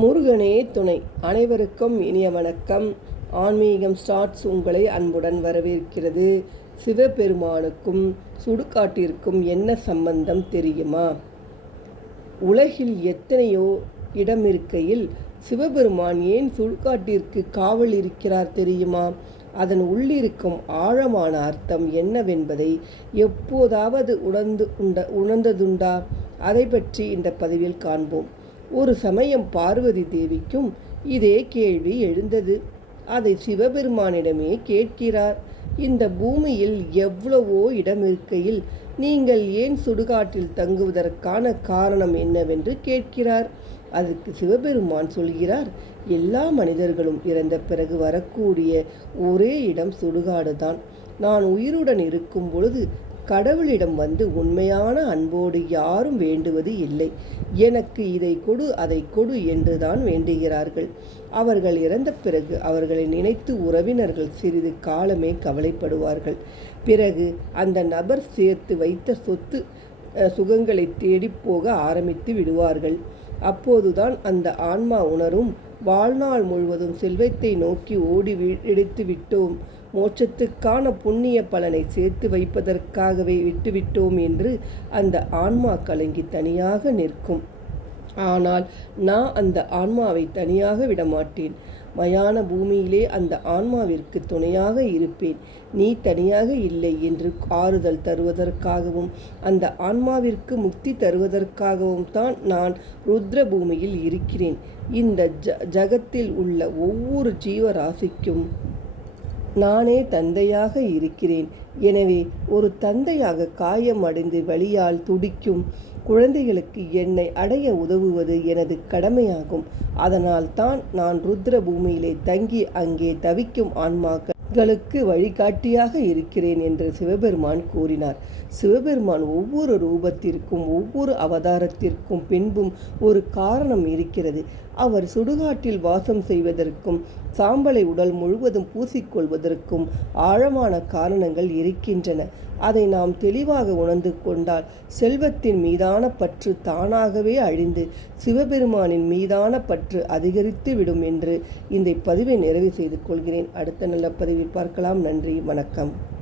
முருகனே துணை. அனைவருக்கும் இனிய வணக்கம். ஆன்மீகம் ஸ்டார்ட்ஸ் உங்களை அன்புடன் வரவேற்கிறது. சிவபெருமானுக்கும் சுடுகாட்டிற்கும் என்ன சம்பந்தம் தெரியுமா? உலகில் எத்தனையோ இடம் இருக்கையில் சிவபெருமான் ஏன் சுடுகாட்டிற்கு காவல் இருக்கிறார் தெரியுமா? அதன் உள்ளிருக்கும் ஆழமான அர்த்தம் என்னவென்பதை எப்போதாவது உணர்ந்து உண்ட உணர்ந்ததுண்டா? அதை பற்றி இந்த பதிவில் காண்போம். ஒரு சமயம் பார்வதி தேவிக்கும் இதே கேள்வி எழுந்தது. அதை சிவபெருமானிடமே கேட்கிறார். இந்த பூமியில் எவ்வளவோ இடம் இருக்கையில் நீங்கள் ஏன் சுடுகாட்டில் தங்குவதற்கான காரணம் என்னவென்று கேட்கிறார். அதுக்கு சிவபெருமான் சொல்கிறார் எல்லா மனிதர்களும் இறந்த பிறகு வரக்கூடிய ஒரே இடம் சுடுகாடுதான். நான் உயிருடன் இருக்கும் பொழுது கடவுளிடம் வந்து உண்மையான அன்போடு யாரும் வேண்டுவது இல்லை. எனக்கு இதை கொடு அதை கொடு என்றுதான் வேண்டுகிறார்கள். அவர்கள் இறந்த பிறகு அவர்களை நினைத்து உறவினர்கள் சிறிது காலமே கவலைப்படுவார்கள். பிறகு அந்த நபர் சேர்த்து வைத்த சொத்து சுகங்களை தேடிப்போக ஆரம்பித்து விடுவார்கள். அப்போதுதான் அந்த ஆன்மா உணரும். வாழ்நாள் முழுவதும் செல்வத்தை நோக்கி ஓடி இடித்து விட்டோம். மோட்சத்துக்கான புண்ணிய பலனை சேர்த்து வைப்பதற்காகவே விட்டுவிட்டோம் என்று அந்த ஆன்மா கலங்கி தனியாக நிற்கும். ஆனால் நான் அந்த ஆன்மாவை தனியாக விடமாட்டேன். மயான பூமியிலே அந்த ஆன்மாவிற்கு துணையாக இருப்பேன். நீ தனியாக இல்லை என்று ஆறுதல் தருவதற்காகவும் அந்த ஆன்மாவிற்கு முக்தி தருவதற்காகவும் தான் நான் ருத்ர பூமியில் இருக்கிறேன். இந்த ஜ ஜகத்தில் உள்ள ஒவ்வொரு ஜீவராசிக்கும் நானே தந்தையாக இருக்கிறேன். எனவே ஒரு தந்தையாக காயம் அடைந்து வழியால் துடிக்கும் குழந்தைகளுக்கு என்னை அடைய உதவுவது எனது கடமையாகும். அதனால் தான் நான் ருத்ர பூமியிலே தங்கி அங்கே தவிக்கும் களுக்கு வழிகாட்டியாக இருக்கிறேன் என்று சிவபெருமான் கூறினார். சிவபெருமான் ஒவ்வொரு ரூபத்திற்கும் ஒவ்வொரு அவதாரத்திற்கும் பின்பும் ஒரு காரணம் இருக்கிறது. அவர் சுடுகாட்டில் வாசம் செய்வதற்கும் சாம்பலை உடல் முழுவதும் பூசிக்கொள்வதற்கும் ஆழமான காரணங்கள் இருக்கின்றன. அதை நாம் தெளிவாக உணர்ந்து கொண்டால் செல்வத்தின் மீதான பற்று தானாகவே அழிந்து சிவபெருமானின் மீதான பற்று அதிகரித்து விடும் என்று இந்த பதிவை நிறைவு செய்து கொள்கிறேன். அடுத்த நல்ல பதிவில் பார்க்கலாம். நன்றி. வணக்கம்.